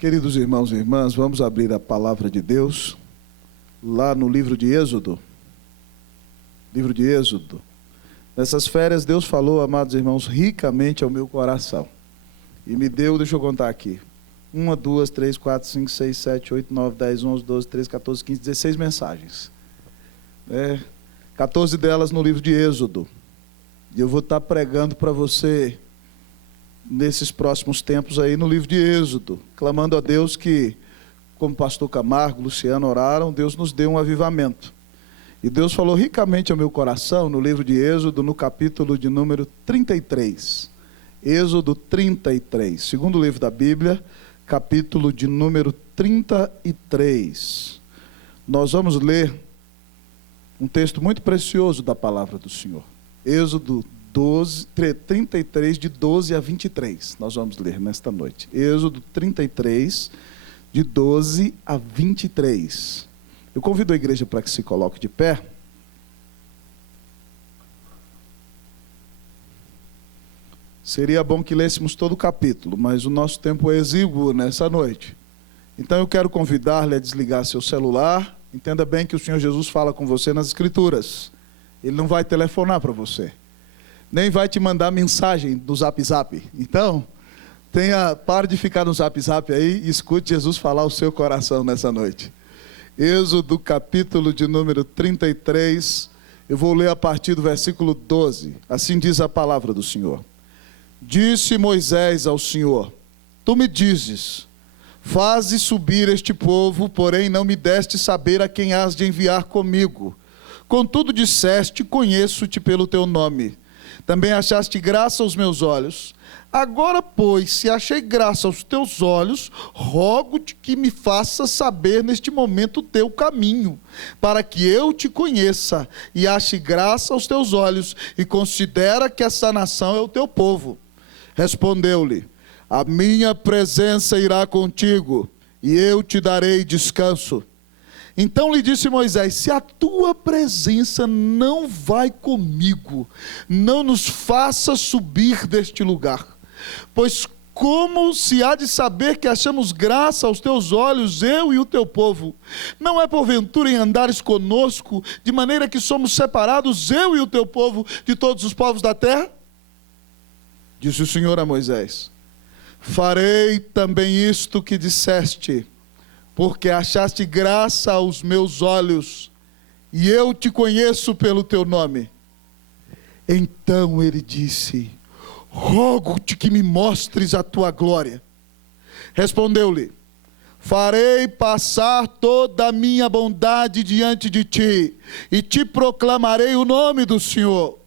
Queridos irmãos e irmãs, vamos abrir a palavra de Deus lá no livro de Êxodo. Livro de Êxodo. Nessas férias, Deus falou, amados irmãos, ricamente ao meu coração. E me deu, deixa eu contar aqui, 1, 2, 3, 4, 5, 6, 7, 8, 9, 10, 11, 12, 13, 14, 15, 16 mensagens. 14 delas no livro de Êxodo. E eu vou estar pregando para você nesses próximos tempos aí no livro de Êxodo, clamando a Deus que, como o pastor Camargo, Luciano oraram, Deus nos dê um avivamento. E Deus falou ricamente ao meu coração no livro de Êxodo, no capítulo de número 33. Êxodo 33, segundo livro da Bíblia, capítulo de número 33. Nós vamos ler um texto muito precioso da palavra do Senhor. Êxodo 33, de 12 a 23. Nós vamos ler nesta noite. Êxodo 33, de 12 a 23. Eu convido a igreja para que se coloque de pé. Seria bom que lêssemos todo o capítulo, mas o nosso tempo é exíguo nessa noite. Então eu quero convidar-lhe a desligar seu celular. Entenda bem que o Senhor Jesus fala com você nas Escrituras. Ele não vai telefonar para você, nem vai te mandar mensagem no Zap Zap. Então, pare de ficar no Zap Zap aí e escute Jesus falar ao seu coração nessa noite. Êxodo capítulo de número 33, eu vou ler a partir do versículo 12. Assim diz a palavra do Senhor. Disse Moisés ao Senhor: Tu me dizes, faze subir este povo, porém não me deste saber a quem has de enviar comigo. Contudo disseste, conheço-te pelo teu nome. Também achaste graça aos meus olhos. Agora, pois, se achei graça aos teus olhos, rogo-te que me faças saber neste momento o teu caminho, para que eu te conheça e ache graça aos teus olhos, e considera que essa nação é o teu povo. Respondeu-lhe: a minha presença irá contigo, e eu te darei descanso. Então lhe disse Moisés: se a tua presença não vai comigo, não nos faça subir deste lugar. Pois como se há de saber que achamos graça aos teus olhos, eu e o teu povo? Não é porventura em andares conosco, de maneira que somos separados, eu e o teu povo, de todos os povos da terra? Disse o Senhor a Moisés: farei também isto que disseste, porque achaste graça aos meus olhos, e eu te conheço pelo teu nome. Então ele disse: rogo-te que me mostres a tua glória. Respondeu-lhe: farei passar toda a minha bondade diante de ti, e te proclamarei o nome do Senhor.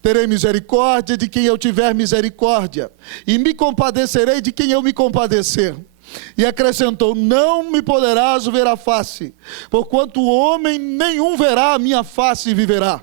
Terei misericórdia de quem eu tiver misericórdia, e me compadecerei de quem eu me compadecer. E acrescentou: não me poderás ver a face, porquanto homem nenhum verá a minha face e viverá.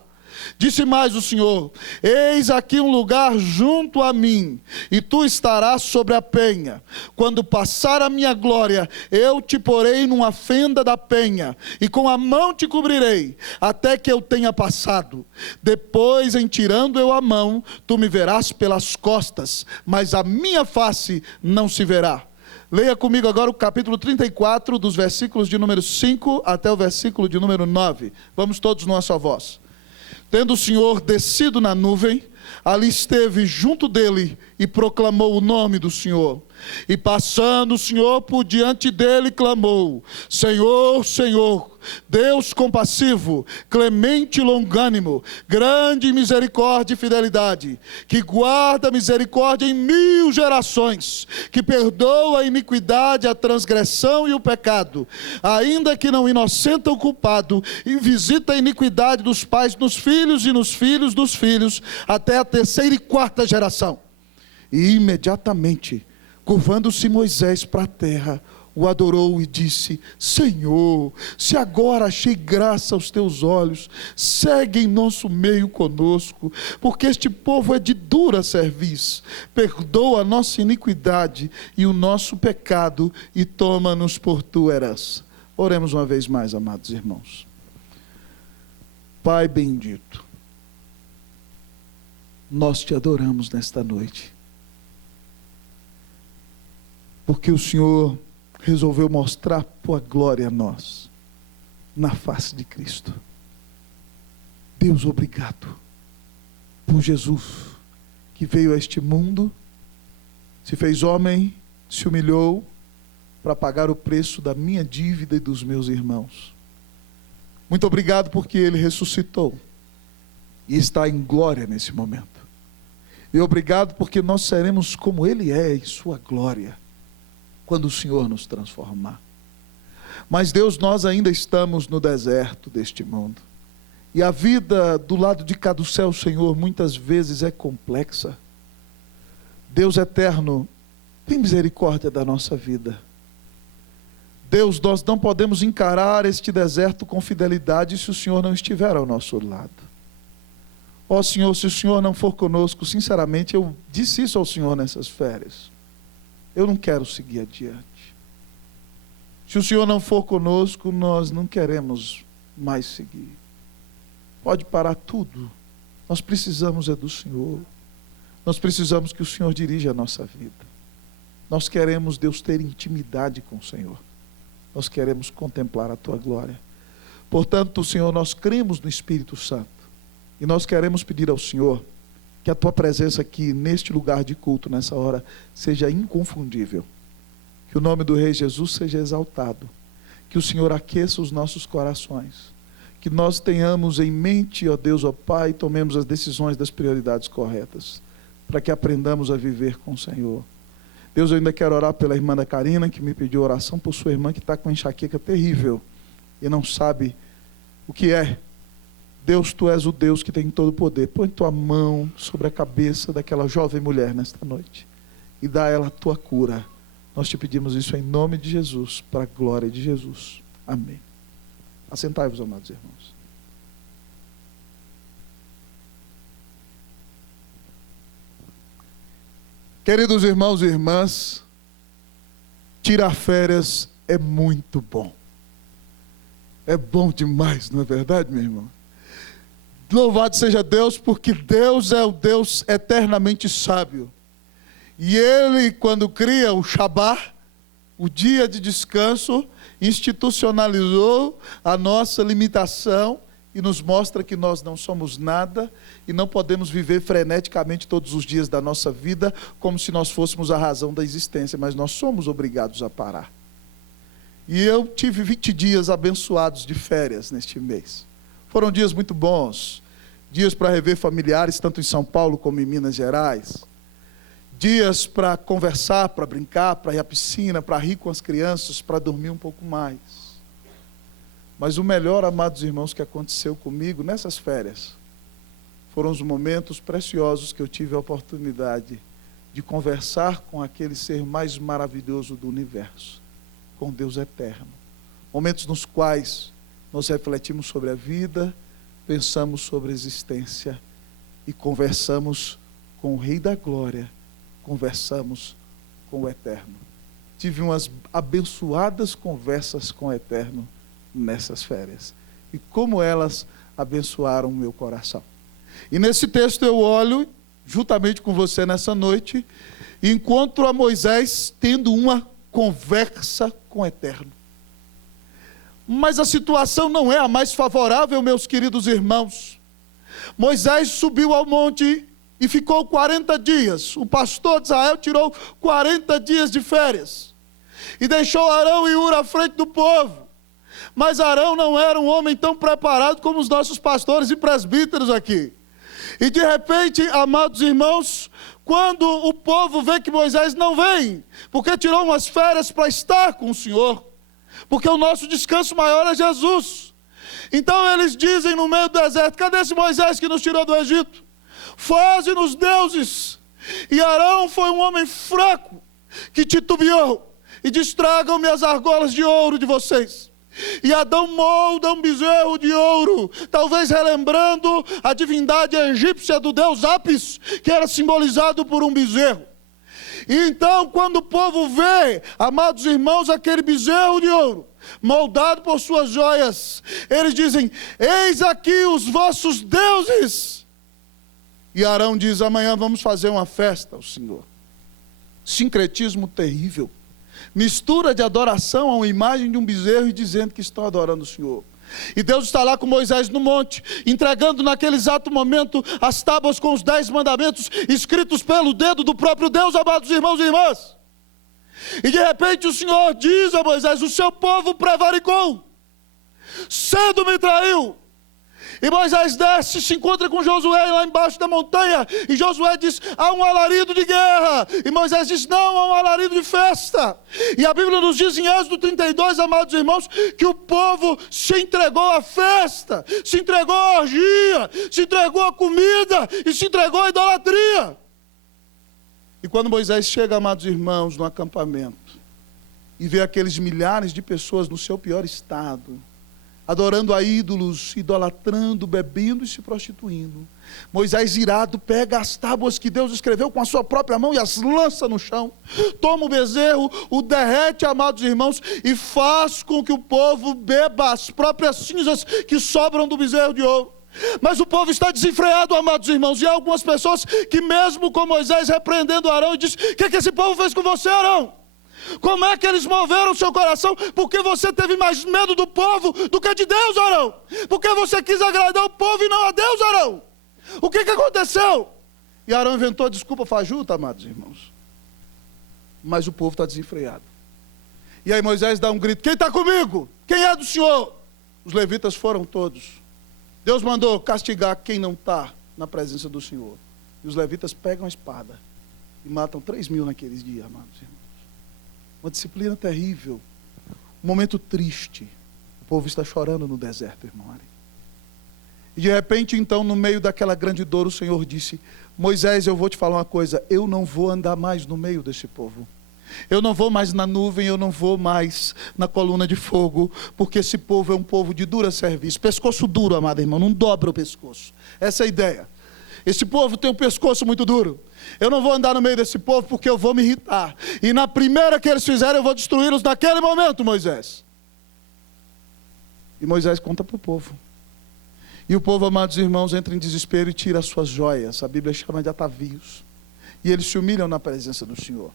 Disse mais o Senhor: eis aqui um lugar junto a mim, e tu estarás sobre a penha. Quando passar a minha glória, eu te porei numa fenda da penha, e com a mão te cobrirei, até que eu tenha passado. Depois, em tirando eu a mão, tu me verás pelas costas, mas a minha face não se verá. Leia comigo agora o capítulo 34, dos versículos de número 5 até o versículo de número 9. Vamos todos numa só voz. Tendo o Senhor descido na nuvem, ali esteve junto dele e proclamou o nome do Senhor. E passando o Senhor por diante dele, clamou: Senhor, Senhor, Deus compassivo, clemente e longânimo, grande em misericórdia e fidelidade, que guarda a misericórdia em 1000 gerações, que perdoa a iniquidade, a transgressão e o pecado, ainda que não inocenta o culpado, e visita a iniquidade dos pais nos filhos e nos filhos dos filhos, até a 3ª e 4ª geração. E imediatamente, curvando-se Moisés para a terra, o adorou e disse: Senhor, se agora achei graça aos teus olhos, segue em nosso meio conosco, porque este povo é de dura cerviz. Perdoa a nossa iniquidade e o nosso pecado, e toma-nos por tua herança. Oremos uma vez mais, amados irmãos. Pai bendito, nós te adoramos nesta noite, porque o Senhor resolveu mostrar tua glória a nós, na face de Cristo. Deus, obrigado por Jesus, que veio a este mundo, se fez homem, se humilhou para pagar o preço da minha dívida e dos meus irmãos. Muito obrigado porque Ele ressuscitou e está em glória nesse momento. E obrigado porque nós seremos como Ele é em sua glória, quando o Senhor nos transformar. Mas Deus, nós ainda estamos no deserto deste mundo. E a vida do lado de cá do céu, Senhor, muitas vezes é complexa. Deus eterno, tem misericórdia da nossa vida. Deus, nós não podemos encarar este deserto com fidelidade se o Senhor não estiver ao nosso lado. Ó Senhor, se o Senhor não for conosco, sinceramente, eu disse isso ao Senhor nessas férias. Eu não quero seguir adiante. Se o Senhor não for conosco, nós não queremos mais seguir. Pode parar tudo. Nós precisamos é do Senhor. Nós precisamos que o Senhor dirija a nossa vida. Nós queremos, Deus, ter intimidade com o Senhor. Nós queremos contemplar a Tua glória. Portanto, Senhor, nós cremos no Espírito Santo. E nós queremos pedir ao Senhor que a Tua presença aqui, neste lugar de culto, nessa hora, seja inconfundível. Que o nome do Rei Jesus seja exaltado. Que o Senhor aqueça os nossos corações. Que nós tenhamos em mente, ó Deus, ó Pai, tomemos as decisões das prioridades corretas, para que aprendamos a viver com o Senhor. Deus, eu ainda quero orar pela irmã da Karina, que me pediu oração por sua irmã, que está com enxaqueca terrível, e não sabe o que é. Deus, Tu és o Deus que tem todo o poder. Põe Tua mão sobre a cabeça daquela jovem mulher nesta noite, e dá a ela a Tua cura. Nós te pedimos isso em nome de Jesus, para a glória de Jesus. Amém. Assentai-vos, amados irmãos. Queridos irmãos e irmãs, tirar férias é muito bom. É bom demais, não é verdade, meu irmão? Louvado seja Deus, porque Deus é o Deus eternamente sábio. E Ele, quando cria o Shabá, o dia de descanso, institucionalizou a nossa limitação e nos mostra que nós não somos nada e não podemos viver freneticamente todos os dias da nossa vida como se nós fôssemos a razão da existência, mas nós somos obrigados a parar. E eu tive 20 dias abençoados de férias neste mês. Foram dias muito bons, dias para rever familiares, tanto em São Paulo como em Minas Gerais. Dias para conversar, para brincar, para ir à piscina, para rir com as crianças, para dormir um pouco mais. Mas o melhor, amados irmãos, que aconteceu comigo nessas férias, foram os momentos preciosos que eu tive a oportunidade de conversar com aquele ser mais maravilhoso do universo, com Deus eterno. Momentos nos quais nós refletimos sobre a vida, pensamos sobre a existência e conversamos com o Rei da Glória, conversamos com o Eterno. Tive umas abençoadas conversas com o Eterno nessas férias. E como elas abençoaram o meu coração. E nesse texto eu olho, juntamente com você nessa noite, e encontro a Moisés tendo uma conversa com o Eterno. Mas a situação não é a mais favorável, meus queridos irmãos. Moisés subiu ao monte e ficou 40 dias. O pastor de Israel tirou 40 dias de férias. E deixou Arão e Hur à frente do povo. Mas Arão não era um homem tão preparado como os nossos pastores e presbíteros aqui. E de repente, amados irmãos, quando o povo vê que Moisés não vem, porque tirou umas férias para estar com o Senhor, porque o nosso descanso maior é Jesus. Então eles dizem no meio do deserto: cadê esse Moisés que nos tirou do Egito? Faze-nos deuses. E Arão foi um homem fraco, que titubeou, e diz: tragam-me as argolas de ouro de vocês. E Adão molda um bezerro de ouro, talvez relembrando a divindade egípcia do deus Apis, que era simbolizado por um bezerro. E então, quando o povo vê, amados irmãos, aquele bezerro de ouro, moldado por suas joias, eles dizem: eis aqui os vossos deuses. E Arão diz: amanhã vamos fazer uma festa ao Senhor. Sincretismo terrível. mistura de adoração a uma imagem de um bezerro e dizendo que estão adorando o Senhor. E Deus está lá com Moisés no monte, entregando naquele exato momento as tábuas com os 10 mandamentos, escritos pelo dedo do próprio Deus, amados irmãos e irmãs. E de repente o Senhor diz a Moisés: o seu povo prevaricou, cedo me traiu. E Moisés desce, se encontra com Josué lá embaixo da montanha, e Josué diz: há um alarido de guerra. E Moisés diz: não, há um alarido de festa. E a Bíblia nos diz em Êxodo 32, amados irmãos, que o povo se entregou à festa, se entregou à orgia, se entregou à comida e se entregou à idolatria. E quando Moisés chega, amados irmãos, no acampamento e vê aqueles milhares de pessoas no seu pior estado, adorando a ídolos, idolatrando, bebendo e se prostituindo, Moisés, irado, pega as tábuas que Deus escreveu com a sua própria mão e as lança no chão, toma o bezerro, o derrete, amados irmãos, e faz com que o povo beba as próprias cinzas que sobram do bezerro de ouro. Mas o povo está desenfreado, amados irmãos, e há algumas pessoas que mesmo com Moisés repreendendo Arão, e diz: o que esse povo fez com você, Arão? Como é que eles moveram o seu coração? Porque você teve mais medo do povo do que de Deus, Arão. Porque você quis agradar o povo e não a Deus, Arão. O que aconteceu? E Arão inventou a desculpa fajuta, amados irmãos. Mas o povo está desenfreado. E aí Moisés dá um grito: quem está comigo? Quem é do Senhor? Os levitas foram todos. Deus mandou castigar quem não está na presença do Senhor. E os levitas pegam a espada e matam 3.000 naqueles dias, amados irmãos. Uma disciplina terrível, um momento triste. O povo está chorando no deserto, irmão Ari. E de repente, então, no meio daquela grande dor, o Senhor disse: Moisés, eu vou te falar uma coisa, eu não vou andar mais no meio desse povo. Eu não vou mais na nuvem, eu não vou mais na coluna de fogo, porque esse povo é um povo de dura serviço. Pescoço duro, amado irmão, não dobra o pescoço. Essa é a ideia. Esse povo tem um pescoço muito duro. Eu não vou andar no meio desse povo porque eu vou me irritar. E na primeira que eles fizerem, eu vou destruí-los naquele momento, Moisés. E Moisés conta para o povo. E o povo, amados irmãos, entra em desespero e tira as suas joias. A Bíblia chama de atavios. E eles se humilham na presença do Senhor.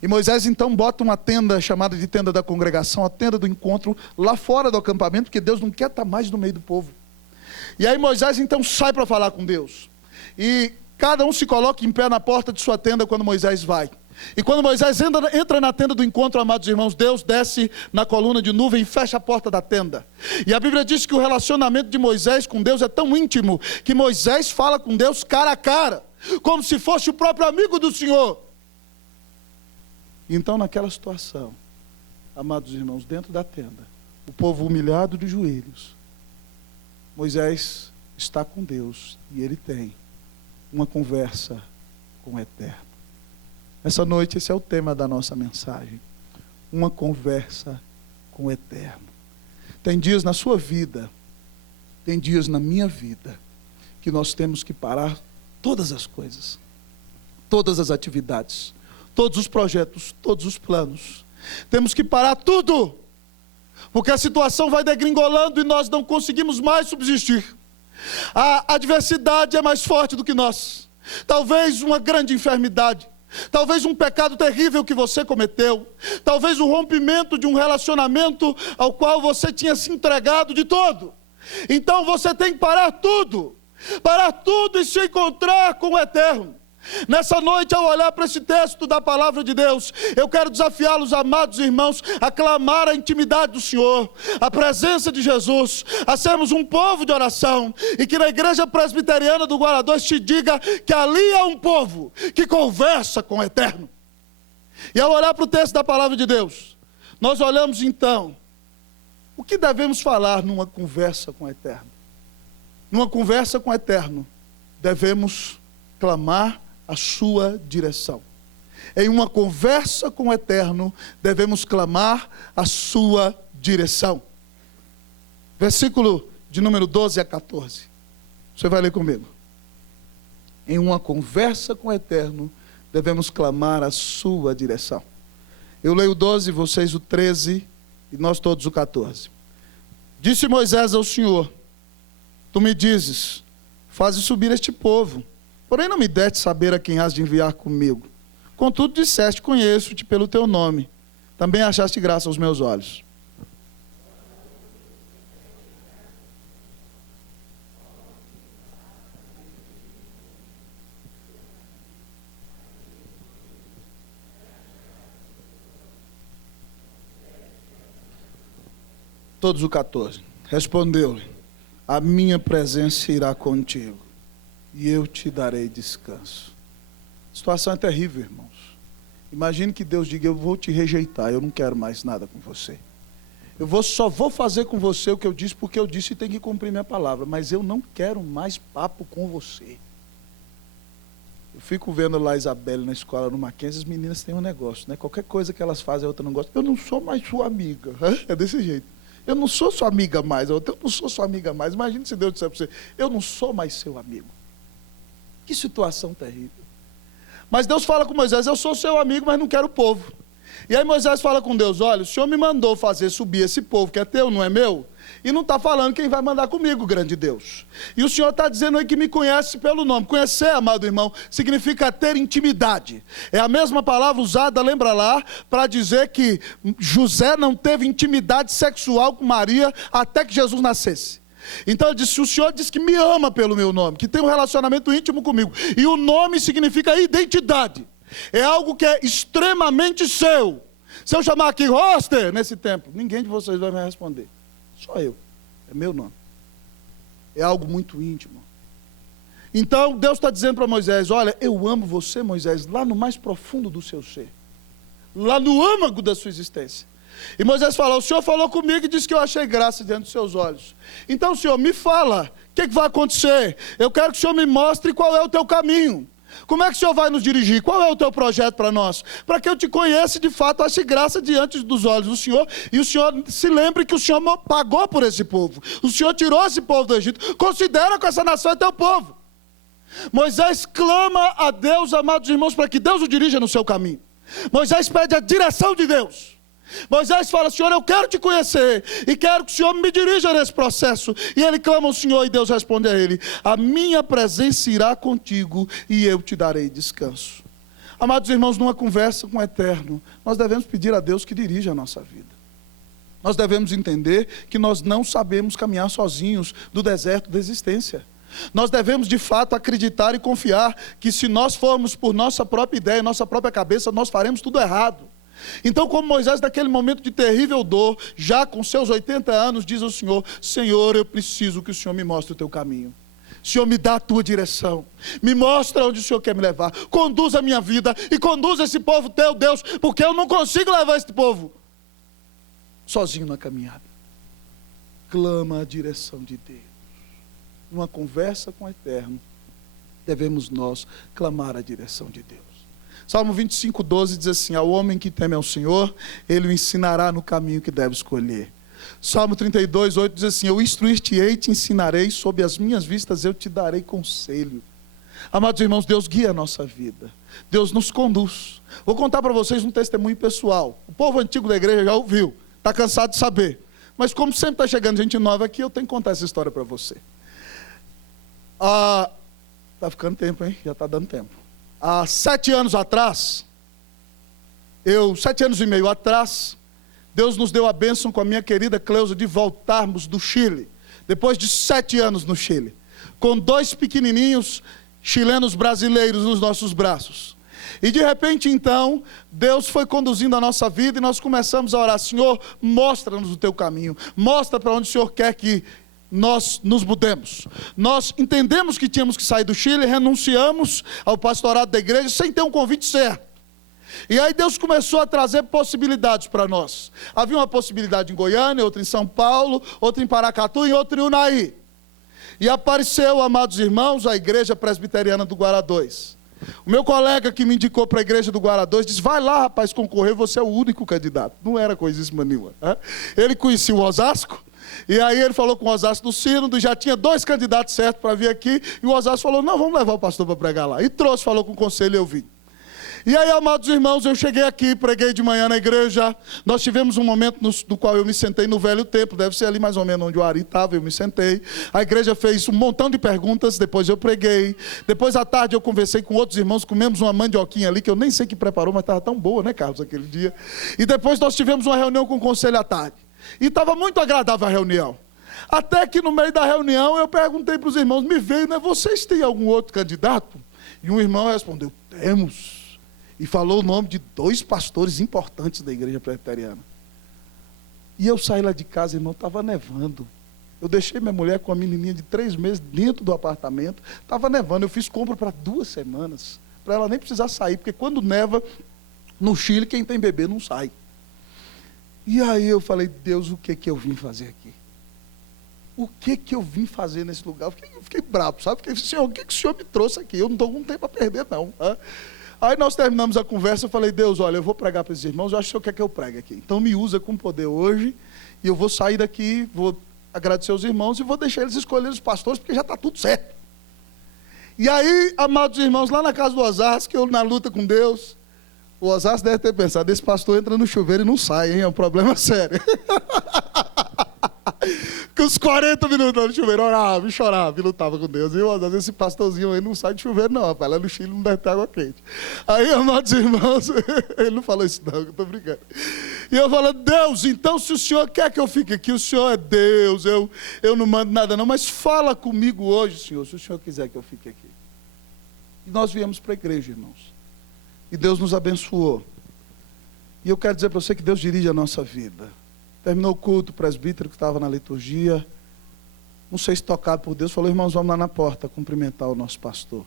E Moisés então bota uma tenda chamada de tenda da congregação, a tenda do encontro, lá fora do acampamento, porque Deus não quer estar mais no meio do povo. E aí Moisés então sai para falar com Deus. E cada um se coloca em pé na porta de sua tenda quando Moisés vai. E quando Moisés entra na tenda do encontro, amados irmãos, Deus desce na coluna de nuvem e fecha a porta da tenda. E a Bíblia diz que o relacionamento de Moisés com Deus é tão íntimo que Moisés fala com Deus cara a cara, como se fosse o próprio amigo do Senhor. Então, naquela situação, amados irmãos, dentro da tenda, o povo humilhado de joelhos, Moisés está com Deus e ele tem uma conversa com o Eterno. Essa noite, esse é o tema da nossa mensagem. Uma conversa com o Eterno. Tem dias na sua vida, tem dias na minha vida, que nós temos que parar todas as coisas, todas as atividades, todos os projetos, todos os planos. Temos que parar tudo, porque a situação vai degringolando e nós não conseguimos mais subsistir. A adversidade é mais forte do que nós. Talvez uma grande enfermidade, talvez um pecado terrível que você cometeu, talvez o rompimento de um relacionamento ao qual você tinha se entregado de todo. Então você tem que parar tudo e se encontrar com o Eterno. Nessa noite, ao olhar para esse texto da palavra de Deus, eu quero desafiá-los, amados irmãos, a clamar a intimidade do Senhor, a presença de Jesus, a sermos um povo de oração, e que na igreja presbiteriana do Guará 2 te diga que ali é um povo que conversa com o Eterno. E ao olhar para o texto da palavra de Deus, nós olhamos então, o que devemos falar numa conversa com o Eterno? Numa conversa com o Eterno, devemos clamar a sua direção. Em uma conversa com o Eterno, devemos clamar a sua direção. Versículo de número 12 a 14. Você vai ler comigo. Em uma conversa com o Eterno, devemos clamar a sua direção. Eu leio o 12, vocês o 13 e nós todos o 14. Disse Moisés ao Senhor: tu me dizes, faze subir este povo, porém não me deste saber a quem has de enviar comigo. Contudo disseste, conheço-te pelo teu nome. também achaste graça aos meus olhos. Todos o 14. Respondeu-lhe: a minha presença irá contigo, e eu te darei descanso. A situação é terrível, irmãos. Imagine que Deus diga: eu vou te rejeitar, eu não quero mais nada com você. Só vou fazer com você o que eu disse, porque eu disse e tenho que cumprir minha palavra, mas eu não quero mais papo com você. Eu fico vendo lá a Isabelle na escola, no Mackenzie, as meninas têm um negócio, né? Qualquer coisa que elas fazem, a outra não gosta. Eu não sou mais sua amiga. É desse jeito. Eu não sou sua amiga mais, eu não sou sua amiga mais. Imagine se Deus disser para você: eu não sou mais seu amigo. Que situação terrível. Mas Deus fala com Moisés: eu sou seu amigo, mas não quero o povo. E aí Moisés fala com Deus: olha, o Senhor me mandou fazer subir esse povo que é teu, não é meu? E não está falando quem vai mandar comigo, grande Deus. E o Senhor está dizendo aí que me conhece pelo nome. Conhecer, amado irmão, significa ter intimidade. É a mesma palavra usada, lembra lá, para dizer que José não teve intimidade sexual com Maria até que Jesus nascesse. Então ele disse: o Senhor diz que me ama pelo meu nome, que tem um relacionamento íntimo comigo. E o nome significa identidade. É algo que é extremamente seu. Se eu chamar aqui Roster nesse tempo, ninguém de vocês vai me responder. Só eu. É meu nome. É algo muito íntimo. Então Deus está dizendo para Moisés: olha, eu amo você, Moisés, lá no mais profundo do seu ser. Lá no âmago da sua existência. E Moisés fala: o Senhor falou comigo e disse que eu achei graça diante dos seus olhos. Então, Senhor, me fala, o que vai acontecer? Eu quero que o Senhor me mostre qual é o teu caminho. Como é que o Senhor vai nos dirigir? Qual é o teu projeto para nós? Para que eu te conheça e de fato ache graça diante dos olhos do Senhor. E o Senhor se lembre que o Senhor pagou por esse povo. O Senhor tirou esse povo do Egito. Considera que essa nação é teu povo. Moisés clama a Deus, amados irmãos, para que Deus o dirija no seu caminho. Moisés pede a direção de Deus. Moisés fala: Senhor, eu quero te conhecer e quero que o Senhor me dirija nesse processo. E ele clama ao Senhor e Deus responde a ele: a minha presença irá contigo e eu te darei descanso. Amados irmãos, numa conversa com o Eterno, nós devemos pedir a Deus que dirija a nossa vida. Nós devemos entender que nós não sabemos caminhar sozinhos do deserto da existência. Nós devemos de fato acreditar e confiar que se nós formos por nossa própria ideia, nossa própria cabeça, nós faremos tudo errado. Então, como Moisés, naquele momento de terrível dor, já com seus 80 anos, diz ao Senhor: Senhor, eu preciso que o Senhor me mostre o teu caminho. Senhor, me dá a tua direção. Me mostra onde o Senhor quer me levar. Conduz a minha vida e conduz esse povo teu, Deus, porque eu não consigo levar esse povo sozinho na caminhada. Clama a direção de Deus. Numa conversa com o Eterno, devemos nós clamar a direção de Deus. Salmo 25:12 diz assim: ao homem que teme ao Senhor, ele o ensinará no caminho que deve escolher. Salmo 32:8 diz assim: eu instruir-te-ei, te ensinarei, sob as minhas vistas eu te darei conselho. Amados irmãos, Deus guia a nossa vida, Deus nos conduz. Vou contar para vocês um testemunho pessoal. O povo antigo da igreja já ouviu, está cansado de saber, mas como sempre está chegando gente nova aqui, eu tenho que contar essa história para você. Está ficando tempo, hein? Já está dando tempo. Há 7 anos atrás, 7 anos e meio atrás, Deus nos deu a bênção com a minha querida Cleusa de voltarmos do Chile, depois de 7 anos no Chile, com 2 pequenininhos chilenos brasileiros nos nossos braços. E de repente então, Deus foi conduzindo a nossa vida e nós começamos a orar: Senhor, mostra-nos o teu caminho, mostra para onde o Senhor quer que nós nos mudemos. Nós entendemos que tínhamos que sair do Chile, renunciamos ao pastorado da igreja sem ter um convite certo. E aí Deus começou a trazer possibilidades para nós. Havia uma possibilidade em Goiânia, outra em São Paulo, outra em Paracatu e outra em Unai. E apareceu, amados irmãos, a igreja presbiteriana do Guará 2. O meu colega que me indicou para a igreja do Guará 2 disse: vai lá, rapaz, concorrer, você é o único candidato. Não era coisíssima nenhuma. Ele conhecia o Osasco. E aí ele falou com o Osasco do Sínodo, já tinha 2 candidatos certos para vir aqui, e o Osasco falou: não, vamos levar o pastor para pregar lá. E trouxe, falou com o conselho e eu vim. E aí, amados irmãos, eu cheguei aqui, preguei de manhã na igreja. Nós tivemos um momento no qual eu me sentei no velho templo, deve ser ali mais ou menos onde o Ari estava, eu me sentei. A igreja fez um montão de perguntas, depois eu preguei. Depois à tarde eu conversei com outros irmãos, comemos uma mandioquinha ali, que eu nem sei que preparou, mas estava tão boa, né, Carlos, aquele dia. E depois nós tivemos uma reunião com o conselho à tarde. E estava muito agradável a reunião. Até que no meio da reunião eu perguntei para os irmãos, me veio, né, vocês têm algum outro candidato? E um irmão respondeu, temos. E falou o nome de 2 pastores importantes da igreja presbiteriana. E eu saí lá de casa, irmão, estava nevando. Eu deixei minha mulher com a menininha de 3 meses dentro do apartamento. Estava nevando, eu fiz compra para 2 semanas. Para ela nem precisar sair, porque quando neva, no Chile, quem tem bebê não sai. E aí eu falei, Deus, o que eu vim fazer aqui? O que eu vim fazer nesse lugar? Eu fiquei bravo, sabe? Fiquei, Senhor, o que o Senhor me trouxe aqui? Eu não estou com tempo a perder, não. Aí nós terminamos a conversa, eu falei, Deus, olha, eu vou pregar para esses irmãos, eu acho que o Senhor quer que eu pregue aqui. Então me usa com poder hoje, e eu vou sair daqui, vou agradecer aos irmãos, e vou deixar eles escolherem os pastores, porque já está tudo certo. E aí, amados irmãos, lá na casa do Osasco, eu na luta com Deus, o Osasco deve ter pensado, esse pastor entra no chuveiro e não sai, hein? É um problema sério. Com os 40 minutos no chuveiro, orava e chorava e lutava com Deus. E eu, às vezes, esse pastorzinho aí não sai de chuveiro, não, rapaz. Lá no Chile não deve ter água quente. Aí, amados irmãos, ele não falou isso, não, eu estou brincando. E eu falo, Deus, então, se o Senhor quer que eu fique aqui, o Senhor é Deus, eu não mando nada, não, mas fala comigo hoje, Senhor, se o Senhor quiser que eu fique aqui. E nós viemos para a igreja, irmãos. E Deus nos abençoou. E eu quero dizer para você que Deus dirige a nossa vida. Terminou o culto, o presbítero que estava na liturgia, não sei se tocado por Deus, falou, irmãos, vamos lá na porta cumprimentar o nosso pastor.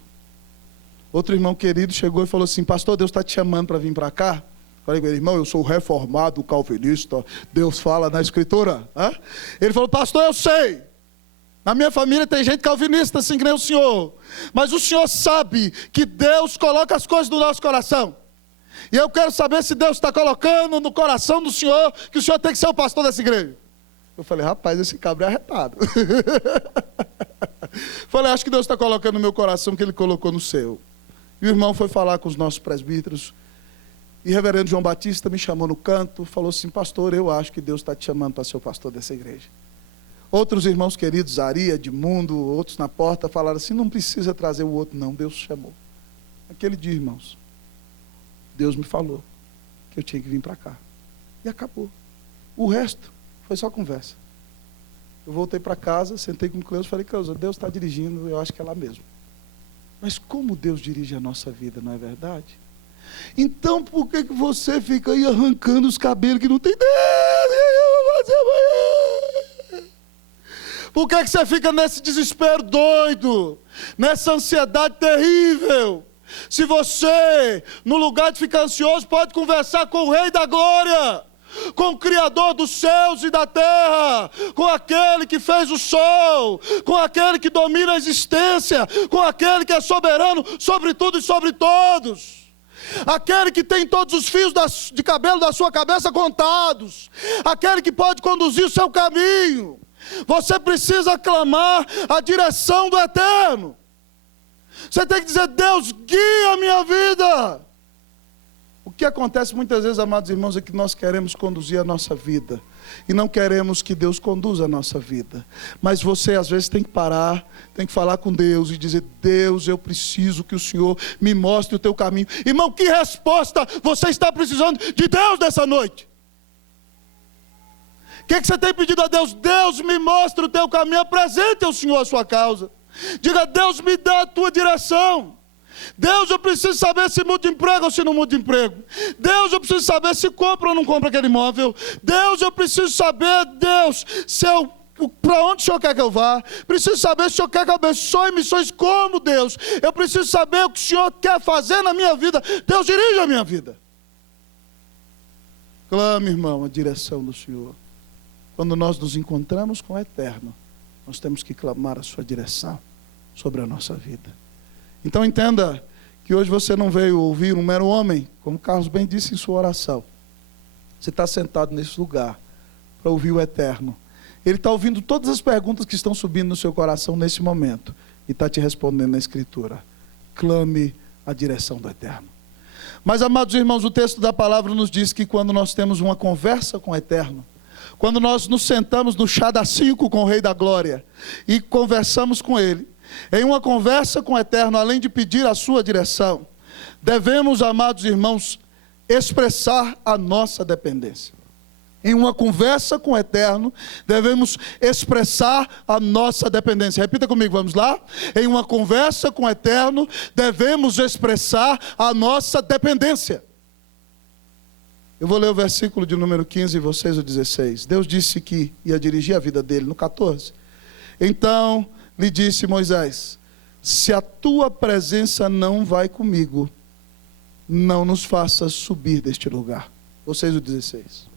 Outro irmão querido chegou e falou assim, pastor, Deus está te chamando para vir para cá? Falei com ele, irmão, eu sou reformado, calvinista, Deus fala na escritura. Ele falou, pastor, eu sei, na minha família tem gente calvinista, assim que nem o senhor, mas o senhor sabe que Deus coloca as coisas no nosso coração. E eu quero saber se Deus está colocando no coração do senhor que o senhor tem que ser o pastor dessa igreja. Eu falei, rapaz, esse cabra é arretado. Falei, acho que Deus está colocando no meu coração que Ele colocou no seu. E o irmão foi falar com os nossos presbíteros. E o reverendo João Batista me chamou no canto, falou assim, pastor, eu acho que Deus está te chamando para ser o pastor dessa igreja. Outros irmãos queridos, Ari, Edmundo, outros na porta, falaram assim, não precisa trazer o outro não, Deus chamou. Aquele dia, irmãos, Deus me falou que eu tinha que vir para cá. E acabou. O resto foi só conversa. Eu voltei para casa, sentei com o Cleusa e falei, Cleusa, Deus está dirigindo, eu acho que é lá mesmo. Mas como Deus dirige a nossa vida, não é verdade? Então por que você fica aí arrancando os cabelos que não tem Deus? Por que você fica nesse desespero doido? Nessa ansiedade terrível? Se você, no lugar de ficar ansioso, pode conversar com o Rei da Glória, com o Criador dos céus e da terra, com aquele que fez o sol, com aquele que domina a existência, com aquele que é soberano sobre tudo e sobre todos, aquele que tem todos os fios de cabelo da sua cabeça contados, aquele que pode conduzir o seu caminho. Você precisa clamar a direção do Eterno. Você tem que dizer, Deus, guia a minha vida. O que acontece muitas vezes, amados irmãos, é que nós queremos conduzir a nossa vida. E não queremos que Deus conduza a nossa vida. Mas você, às vezes, tem que parar, tem que falar com Deus e dizer, Deus, eu preciso que o Senhor me mostre o teu caminho. Irmão, que resposta você está precisando de Deus nessa noite? O que você tem pedido a Deus? Deus, me mostre o teu caminho, apresente ao Senhor a sua causa. Diga, Deus, me dá a tua direção. Deus, eu preciso saber se muda de emprego ou se não muda de emprego. Deus, eu preciso saber se compra ou não compra aquele imóvel. Deus, eu preciso saber, Deus, para onde o Senhor quer que eu vá. Preciso saber se o Senhor quer que eu abençoe missões como Deus. Eu preciso saber o que o Senhor quer fazer na minha vida. Deus, dirige a minha vida. Clame, irmão, a direção do Senhor. Quando nós nos encontramos com o Eterno, nós temos que clamar a sua direção sobre a nossa vida. Então entenda que hoje você não veio ouvir um mero homem, como Carlos bem disse em sua oração. Você está sentado nesse lugar para ouvir o Eterno. Ele está ouvindo todas as perguntas que estão subindo no seu coração nesse momento e está te respondendo na Escritura. Clame a direção do Eterno. Mas, amados irmãos, o texto da palavra nos diz que quando nós temos uma conversa com o Eterno, quando nós nos sentamos no chá das 5 com o Rei da Glória e conversamos com Ele, em uma conversa com o Eterno, além de pedir a sua direção, devemos, amados irmãos, expressar a nossa dependência. Em uma conversa com o Eterno, devemos expressar a nossa dependência. Repita comigo, vamos lá? Em uma conversa com o Eterno, devemos expressar a nossa dependência. Eu vou ler o versículo de número 15 e vocês o 16. Deus disse que ia dirigir a vida dele no 14. Então lhe disse Moisés: se a tua presença não vai comigo, não nos faças subir deste lugar. Vocês o 16.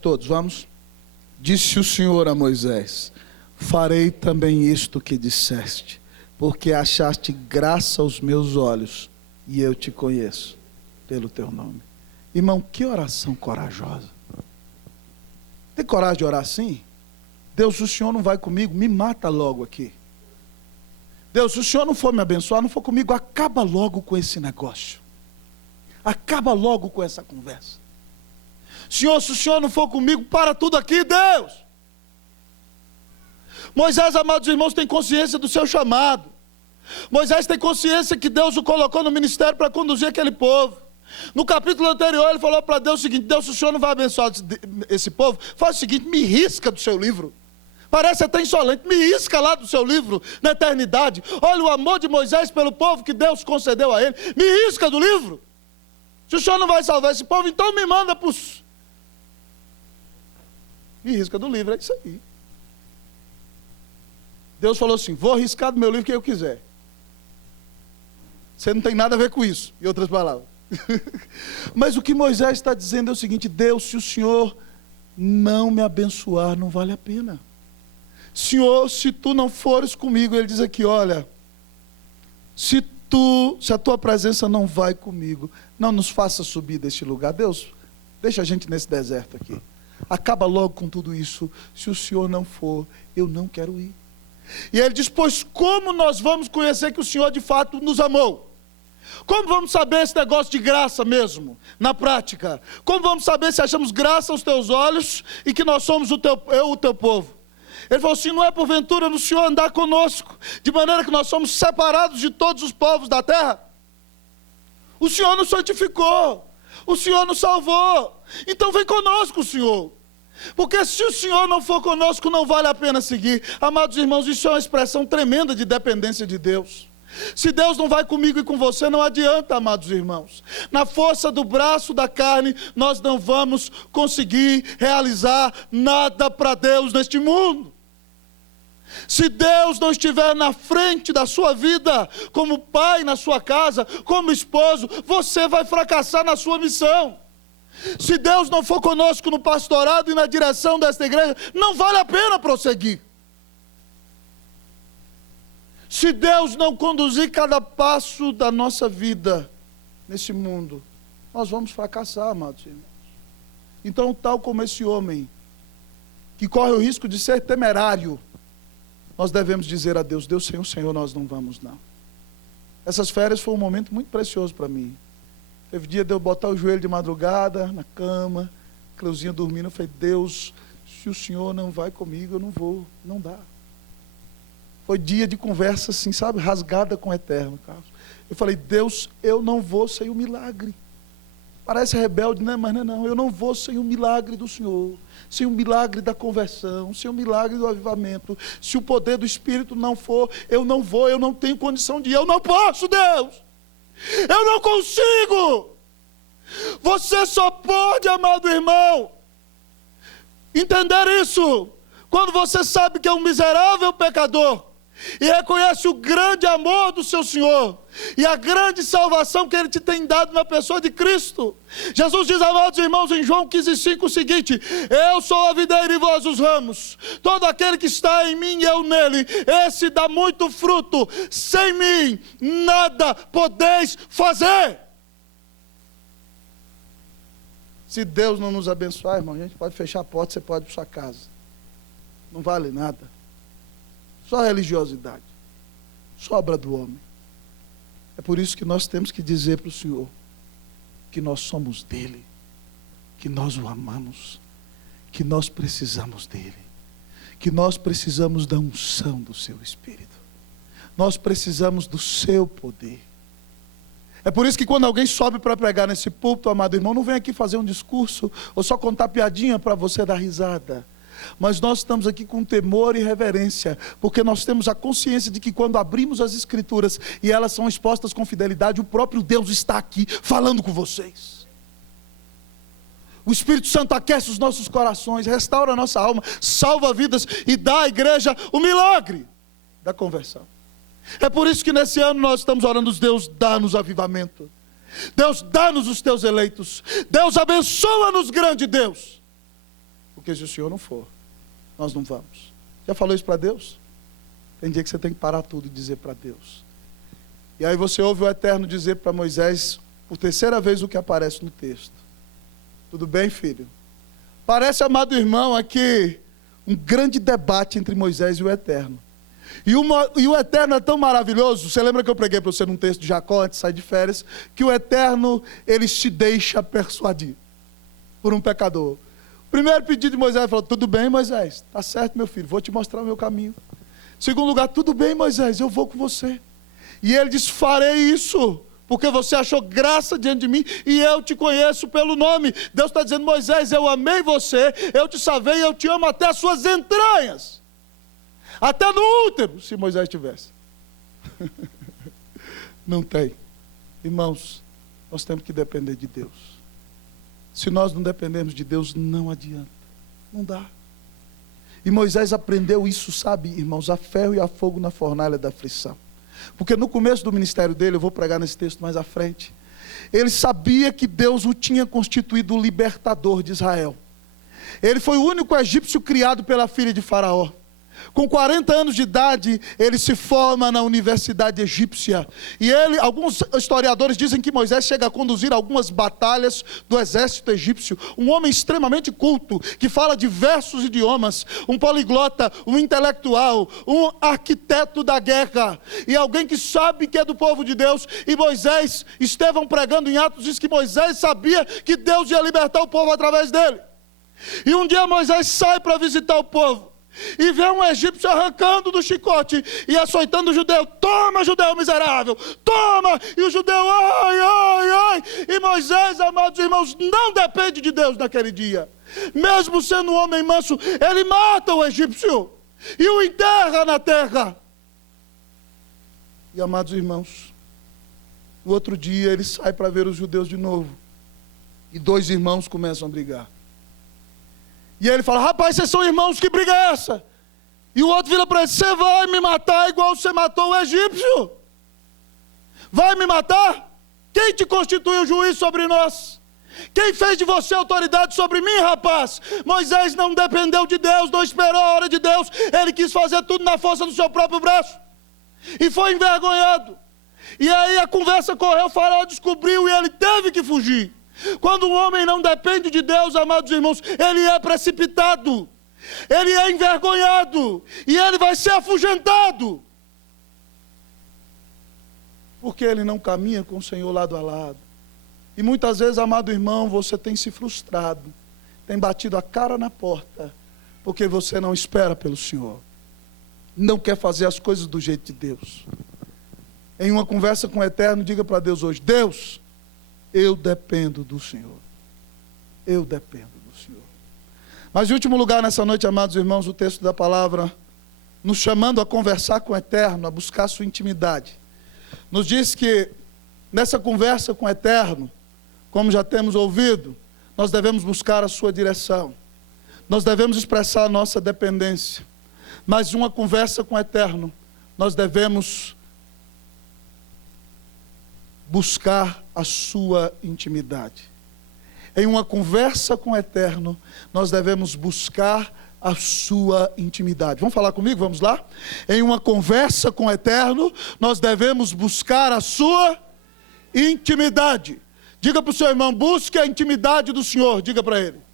Todos, vamos? Disse o Senhor a Moisés: farei também isto que disseste, porque achaste graça aos meus olhos, e eu te conheço pelo teu nome. Irmão, que oração corajosa. Tem coragem de orar assim? Deus, se o Senhor não vai comigo, me mata logo aqui. Deus, se o Senhor não for me abençoar, não for comigo, acaba logo com esse negócio. Acaba logo com essa conversa. Senhor, se o Senhor não for comigo, para tudo aqui, Deus. Moisés, amados irmãos, tem consciência do seu chamado. Moisés tem consciência que Deus o colocou no ministério para conduzir aquele povo. No capítulo anterior, ele falou para Deus o seguinte: Deus, se o Senhor não vai abençoar esse povo, faz o seguinte, me risca do seu livro. Parece até insolente, me risca lá do seu livro, na eternidade. Olha o amor de Moisés pelo povo que Deus concedeu a ele. Me risca do livro. Se o Senhor não vai salvar esse povo, então me manda para os... Me risca do livro, é isso aí. Deus falou assim: vou riscar do meu livro o que eu quiser. Você não tem nada a ver com isso, em outras palavras. Mas o que Moisés está dizendo é o seguinte: Deus, se o Senhor não me abençoar, não vale a pena. Senhor, se tu não fores comigo, ele diz aqui, olha, se a tua presença não vai comigo, não nos faça subir deste lugar. Deus, deixa a gente nesse deserto aqui. Acaba logo com tudo isso. Se o Senhor não for, eu não quero ir. E ele diz: pois como nós vamos conhecer que o Senhor de fato nos amou? Como vamos saber esse negócio de graça mesmo, na prática? Como vamos saber se achamos graça aos teus olhos e que nós somos o teu povo? Ele falou assim: não é porventura no Senhor andar conosco, de maneira que nós somos separados de todos os povos da terra? O Senhor nos santificou, o Senhor nos salvou, então vem conosco, Senhor. Porque se o Senhor não for conosco, não vale a pena seguir. Amados irmãos, isso é uma expressão tremenda de dependência de Deus. Se Deus não vai comigo e com você, não adianta, amados irmãos. Na força do braço da carne, nós não vamos conseguir realizar nada para Deus neste mundo. Se Deus não estiver na frente da sua vida, como pai na sua casa, como esposo, você vai fracassar na sua missão. Se Deus não for conosco no pastorado e na direção desta igreja, não vale a pena prosseguir. Se Deus não conduzir cada passo da nossa vida nesse mundo, nós vamos fracassar, amados irmãos. Então, tal como esse homem, que corre o risco de ser temerário, nós devemos dizer a Deus: Deus, sem o Senhor nós não vamos não. Essas férias foi um momento muito precioso para mim. Teve dia de eu botar o joelho de madrugada na cama, Cleuzinha dormindo, eu falei: Deus, se o Senhor não vai comigo, eu não vou, não dá. Foi dia de conversa assim, sabe, rasgada com o Eterno, Carlos. Eu falei: Deus, eu não vou sem o milagre. Parece rebelde, né? Mas não, eu não vou sem o milagre do Senhor, sem o milagre da conversão, sem o milagre do avivamento. Se o poder do Espírito não for, eu não vou, eu não tenho condição de ir, eu não posso, Deus. Eu não consigo. Você só pode, amado irmão, entender isso quando você sabe que é um miserável pecador e reconhece o grande amor do seu Senhor e a grande salvação que Ele te tem dado na pessoa de Cristo. Jesus diz, amados irmãos, em João 15,5 o seguinte: eu sou a videira e vós os ramos. Todo aquele que está em mim e eu nele, esse dá muito fruto. Sem mim nada podeis fazer. Se Deus não nos abençoar, irmão, a gente pode fechar a porta, você pode ir para sua casa. Não vale nada. Só religiosidade. Só obra do homem. É por isso que nós temos que dizer para o Senhor que nós somos dele, que nós o amamos, que nós precisamos dele, que nós precisamos da unção do seu Espírito. Nós precisamos do seu poder. É por isso que quando alguém sobe para pregar nesse púlpito, amado irmão, não vem aqui fazer um discurso ou só contar piadinha para você dar risada. Mas nós estamos aqui com temor e reverência, porque nós temos a consciência de que quando abrimos as Escrituras e elas são expostas com fidelidade, o próprio Deus está aqui falando com vocês. O Espírito Santo aquece os nossos corações, restaura a nossa alma, salva vidas e dá à igreja o milagre da conversão. É por isso que nesse ano nós estamos orando: Deus, dá-nos avivamento. Deus, dá-nos os teus eleitos. Deus, abençoa-nos, grande Deus. Porque se o Senhor não for, nós não vamos. Já falou isso para Deus? Tem dia que você tem que parar tudo e dizer para Deus. E aí você ouve o Eterno dizer para Moisés, por terceira vez o que aparece no texto: tudo bem, filho? Parece, amado irmão, aqui um grande debate entre Moisés e o Eterno. E o Eterno é tão maravilhoso. Você lembra que eu preguei para você num texto de Jacó, antes de sair de férias, que o Eterno, ele se deixa persuadir por um pecador. O primeiro pedido de Moisés, ele falou: tudo bem, Moisés, está certo, meu filho, vou te mostrar o meu caminho. Segundo lugar, tudo bem, Moisés, eu vou com você. E ele diz: farei isso, porque você achou graça diante de mim e eu te conheço pelo nome. Deus está dizendo: Moisés, eu amei você, eu te salvei, eu te amo até as suas entranhas. Até no útero, se Moisés tivesse. Não tem. Irmãos, nós temos que depender de Deus. Se nós não dependermos de Deus, não adianta. Não dá. E Moisés aprendeu isso, sabe, irmãos, a ferro e a fogo na fornalha da aflição. Porque no começo do ministério dele, eu vou pregar nesse texto mais à frente, ele sabia que Deus o tinha constituído o libertador de Israel. Ele foi o único egípcio criado pela filha de Faraó. Com 40 anos de idade, ele se forma na universidade egípcia. E alguns historiadores dizem que Moisés chega a conduzir algumas batalhas do exército egípcio. Um homem extremamente culto, que fala diversos idiomas, um poliglota, um intelectual, um arquiteto da guerra, e alguém que sabe que é do povo de Deus. E Moisés, Estevão pregando em Atos, diz que Moisés sabia que Deus ia libertar o povo através dele. E um dia Moisés sai para visitar o povo e vê um egípcio arrancando do chicote e açoitando o judeu. Toma, judeu miserável, toma! E o judeu, ai, ai, ai. E Moisés, amados irmãos, não depende de Deus naquele dia. Mesmo sendo um homem manso, ele mata o egípcio e o enterra na terra. E, amados irmãos, no outro dia ele sai para ver os judeus de novo, e dois irmãos começam a brigar. E ele fala: rapaz, vocês são irmãos, que briga é essa? E o outro vira para ele: você vai me matar igual você matou o egípcio? Vai me matar? Quem te constituiu juiz sobre nós? Quem fez de você autoridade sobre mim, rapaz? Moisés não dependeu de Deus, não esperou a hora de Deus. Ele quis fazer tudo na força do seu próprio braço. E foi envergonhado. E aí a conversa correu, o faraó descobriu e ele teve que fugir. Quando um homem não depende de Deus, amados irmãos, ele é precipitado, ele é envergonhado, e ele vai ser afugentado, porque ele não caminha com o Senhor lado a lado. E muitas vezes, amado irmão, você tem se frustrado, tem batido a cara na porta, porque você não espera pelo Senhor, não quer fazer as coisas do jeito de Deus. Em uma conversa com o Eterno, diga para Deus hoje: Deus, eu dependo do Senhor. Eu dependo do Senhor. Mas em último lugar, nessa noite, amados irmãos, o texto da palavra, nos chamando a conversar com o Eterno, a buscar a sua intimidade, nos diz que nessa conversa com o Eterno, como já temos ouvido, nós devemos buscar a sua direção. Nós devemos expressar a nossa dependência. Mas uma conversa com o Eterno nós devemos buscar a sua intimidade. Em uma conversa com o Eterno, nós devemos buscar a sua intimidade. Vamos falar comigo? Vamos lá? Em uma conversa com o Eterno, nós devemos buscar a sua intimidade. Diga para o seu irmão, busque a intimidade do Senhor. Diga para ele.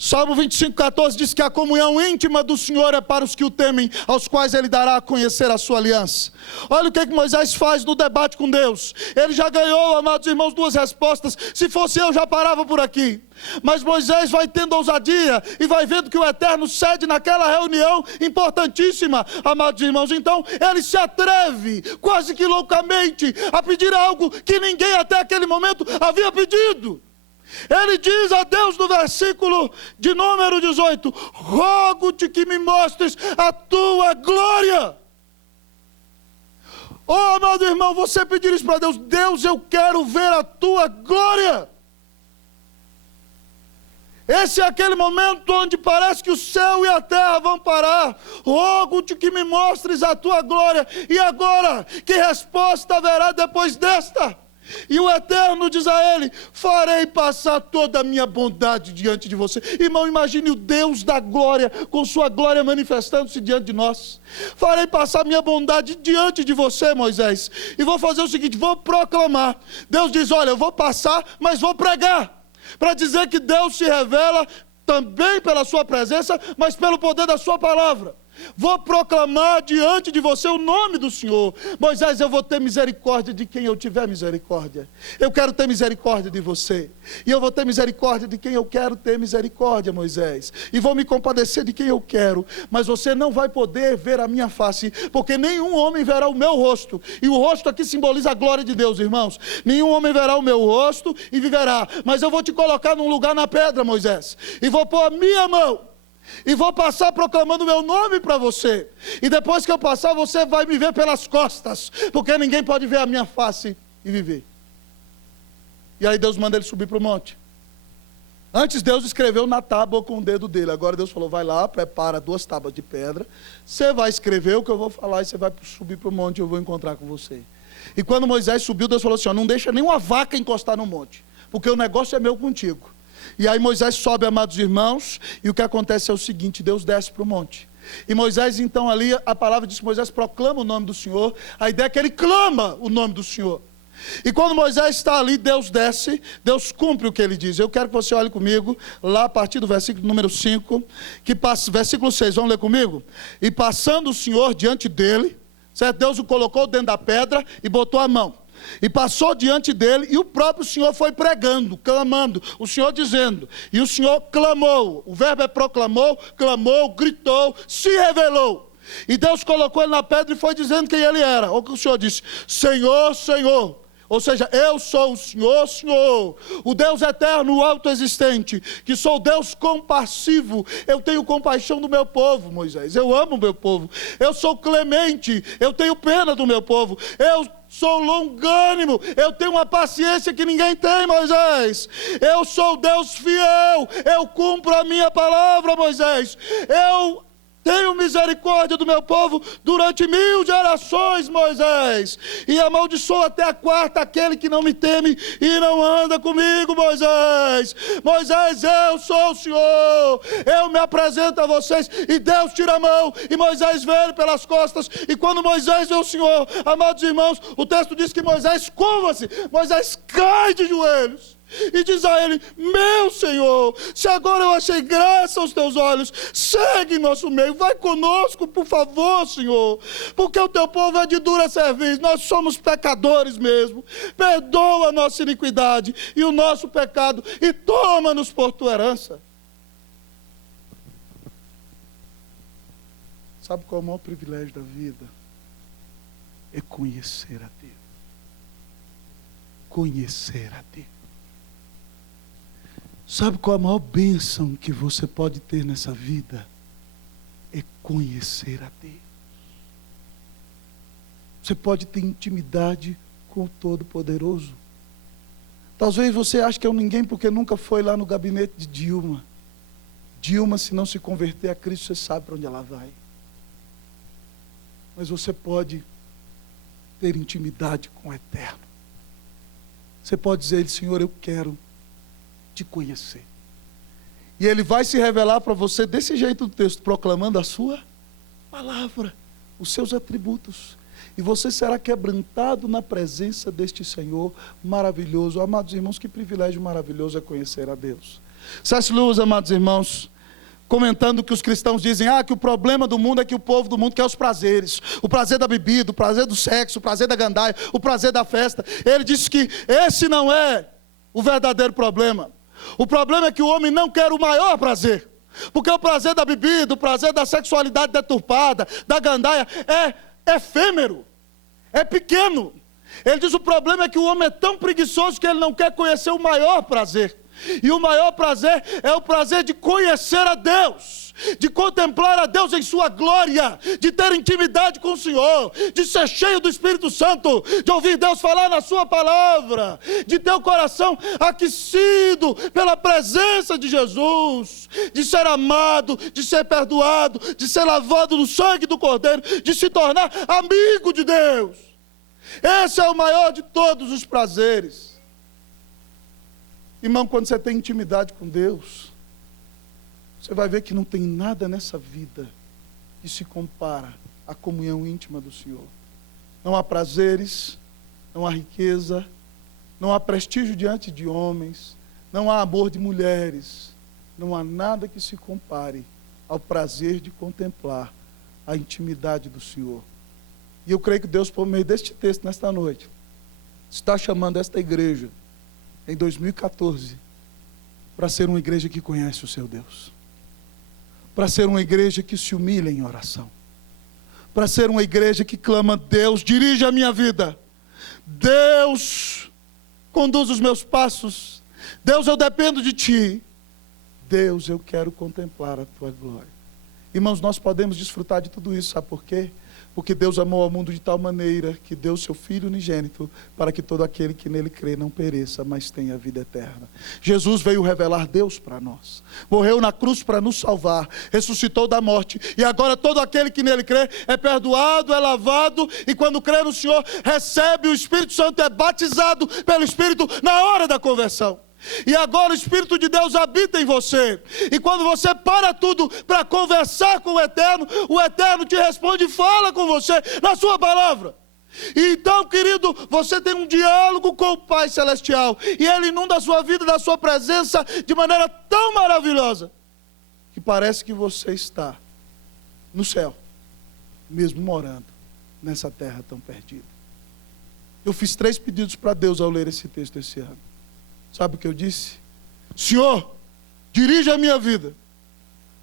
Salmo 25,14 diz que a comunhão íntima do Senhor é para os que o temem, aos quais Ele dará a conhecer a sua aliança. Olha o que Moisés faz no debate com Deus. Ele já ganhou, amados irmãos, 2 respostas. Se fosse eu, já parava por aqui. Mas Moisés vai tendo ousadia e vai vendo que o Eterno cede naquela reunião importantíssima, amados irmãos. Então ele se atreve, quase que loucamente, a pedir algo que ninguém até aquele momento havia pedido. Ele diz a Deus no versículo de número 18: rogo-te que me mostres a tua glória. Oh, amado irmão, você pedir isso para Deus: Deus, eu quero ver a tua glória. Esse é aquele momento onde parece que o céu e a terra vão parar. Rogo-te que me mostres a tua glória. E agora, que resposta haverá depois desta? E o Eterno diz a ele: farei passar toda a minha bondade diante de você. Irmão, imagine o Deus da glória, com sua glória manifestando-se diante de nós. Farei passar minha bondade diante de você, Moisés, e vou fazer o seguinte, vou proclamar. Deus diz: olha, eu vou passar, mas vou pregar, para dizer que Deus se revela também pela sua presença, mas pelo poder da sua palavra. Vou proclamar diante de você o nome do Senhor. Moisés, eu vou ter misericórdia de quem eu tiver misericórdia. Eu quero ter misericórdia de você. E eu vou ter misericórdia de quem eu quero ter misericórdia, Moisés. E vou me compadecer de quem eu quero. Mas você não vai poder ver a minha face, porque nenhum homem verá o meu rosto. E o rosto aqui simboliza a glória de Deus, irmãos. Nenhum homem verá o meu rosto e viverá. Mas eu vou te colocar num lugar na pedra, Moisés. E vou pôr a minha mão. E vou passar proclamando o meu nome para você. E depois que eu passar, você vai me ver pelas costas, porque ninguém pode ver a minha face e viver. E aí Deus manda ele subir para o monte. Antes Deus escreveu na tábua com o dedo dele. Agora Deus falou: vai lá, prepara 2 tábuas de pedra. Você vai escrever o que eu vou falar e você vai subir para o monte e eu vou encontrar com você. E quando Moisés subiu, Deus falou assim: ó, não deixa nenhuma vaca encostar no monte, porque o negócio é meu contigo. E aí Moisés sobe, amados irmãos, e o que acontece é o seguinte: Deus desce para o monte. E Moisés, então, ali, a palavra diz que Moisés proclama o nome do Senhor. A ideia é que ele clama o nome do Senhor. E quando Moisés está ali, Deus desce, Deus cumpre o que ele diz. Eu quero que você olhe comigo, lá a partir do versículo número 5, versículo 6, vamos ler comigo? E passando o Senhor diante dele, certo? Deus o colocou dentro da pedra e botou a mão. E passou diante dele, e o próprio Senhor foi pregando, clamando, o Senhor dizendo, e o Senhor clamou, o verbo é proclamou, clamou, gritou, se revelou. E Deus colocou ele na pedra e foi dizendo quem ele era. O que o Senhor disse: Senhor, Senhor. Ou seja, eu sou o Senhor, Senhor, o Deus eterno, o autoexistente, que sou o Deus compassivo. Eu tenho compaixão do meu povo, Moisés, eu amo o meu povo. Eu sou clemente, eu tenho pena do meu povo. Eu sou longânimo, eu tenho uma paciência que ninguém tem, Moisés. Eu sou Deus fiel, eu cumpro a minha palavra, Moisés. Eu tenho misericórdia do meu povo durante 1000 gerações, Moisés. E amaldiçoo até a 4ª aquele que não me teme e não anda comigo, Moisés. Moisés, eu sou o Senhor. Eu me apresento a vocês. E Deus tira a mão. E Moisés vê ele pelas costas. E quando Moisés vê o Senhor, amados irmãos, o texto diz que Moisés curva-se. Moisés cai de joelhos. E diz a ele: meu Senhor, se agora eu achei graça aos teus olhos, segue em nosso meio, vai conosco, por favor, Senhor, porque o teu povo é de dura serviço, nós somos pecadores mesmo. Perdoa a nossa iniquidade e o nosso pecado e toma-nos por tua herança. Sabe qual é o maior privilégio da vida? É conhecer a Deus. Conhecer a Deus. Sabe qual é a maior bênção que você pode ter nessa vida? É conhecer a Deus. Você pode ter intimidade com o Todo-Poderoso. Talvez você ache que é um ninguém porque nunca foi lá no gabinete de Dilma. Dilma, se não se converter a Cristo, você sabe para onde ela vai. mas você pode ter intimidade com o Eterno. Você pode dizer: Senhor, eu quero te conhecer. E Ele vai se revelar para você desse jeito do texto, proclamando a sua palavra, os seus atributos. E você será quebrantado na presença deste Senhor maravilhoso. Amados irmãos, que privilégio maravilhoso é conhecer a Deus. C.S. Lewis, amados irmãos, comentando que os cristãos dizem: que o problema do mundo é que o povo do mundo quer os prazeres, o prazer da bebida, o prazer do sexo, o prazer da gandaia, o prazer da festa. Ele disse que esse não é o verdadeiro problema. O problema é que o homem não quer o maior prazer, porque o prazer da bebida, o prazer da sexualidade deturpada, da gandaia, é efêmero, é pequeno. Ele diz: o problema é que o homem é tão preguiçoso que ele não quer conhecer o maior prazer. E o maior prazer é o prazer de conhecer a Deus, de contemplar a Deus em sua glória, de ter intimidade com o Senhor, de ser cheio do Espírito Santo, de ouvir Deus falar na sua palavra, de ter o coração aquecido pela presença de Jesus, de ser amado, de ser perdoado, de ser lavado no sangue do Cordeiro, de se tornar amigo de Deus. Esse é o maior de todos os prazeres. Irmão, quando você tem intimidade com Deus, você vai ver que não tem nada nessa vida que se compara à comunhão íntima do Senhor. Não há prazeres, não há riqueza, não há prestígio diante de homens, não há amor de mulheres, não há nada que se compare ao prazer de contemplar a intimidade do Senhor. E eu creio que Deus, por meio deste texto, nesta noite, está chamando esta igreja, em 2014, para ser uma igreja que conhece o seu Deus, para ser uma igreja que se humilha em oração, para ser uma igreja que clama: Deus, dirige a minha vida, Deus, conduz os meus passos, Deus, eu dependo de Ti, Deus, eu quero contemplar a Tua glória. Irmãos, nós podemos desfrutar de tudo isso, sabe por quê? Porque Deus amou ao mundo de tal maneira que deu seu Filho unigênito para que todo aquele que nele crê não pereça, mas tenha vida eterna. Jesus veio revelar Deus para nós. Morreu na cruz para nos salvar, ressuscitou da morte, e agora todo aquele que nele crê é perdoado, é lavado, e quando crê no Senhor, recebe o Espírito Santo, é batizado pelo Espírito na hora da conversão. E agora o Espírito de Deus habita em você. E quando você para tudo para conversar com o Eterno te responde e fala com você na sua palavra. E então, querido, você tem um diálogo com o Pai Celestial, e Ele inunda a sua vida da sua presença de maneira tão maravilhosa que parece que você está no céu, mesmo morando nessa terra tão perdida. Eu fiz 3 pedidos para Deus ao ler esse texto esse ano. Sabe o que eu disse? Senhor, dirige a minha vida.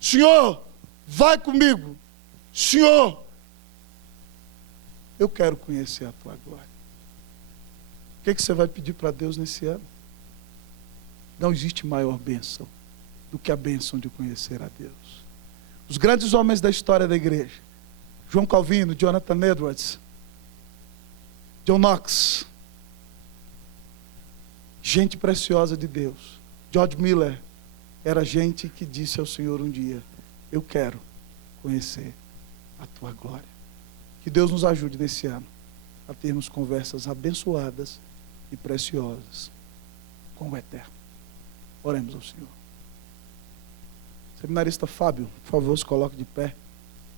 Senhor, vai comigo. Senhor, eu quero conhecer a Tua glória. O que você vai pedir para Deus nesse ano? Não existe maior bênção do que a bênção de conhecer a Deus. Os grandes homens da história da igreja: João Calvino, Jonathan Edwards, John Knox, gente preciosa de Deus. George Miller era gente que disse ao Senhor um dia: eu quero conhecer a Tua glória. Que Deus nos ajude nesse ano a termos conversas abençoadas e preciosas com o Eterno. Oremos ao Senhor. Seminarista Fábio, por favor, se coloque de pé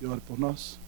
e ore por nós.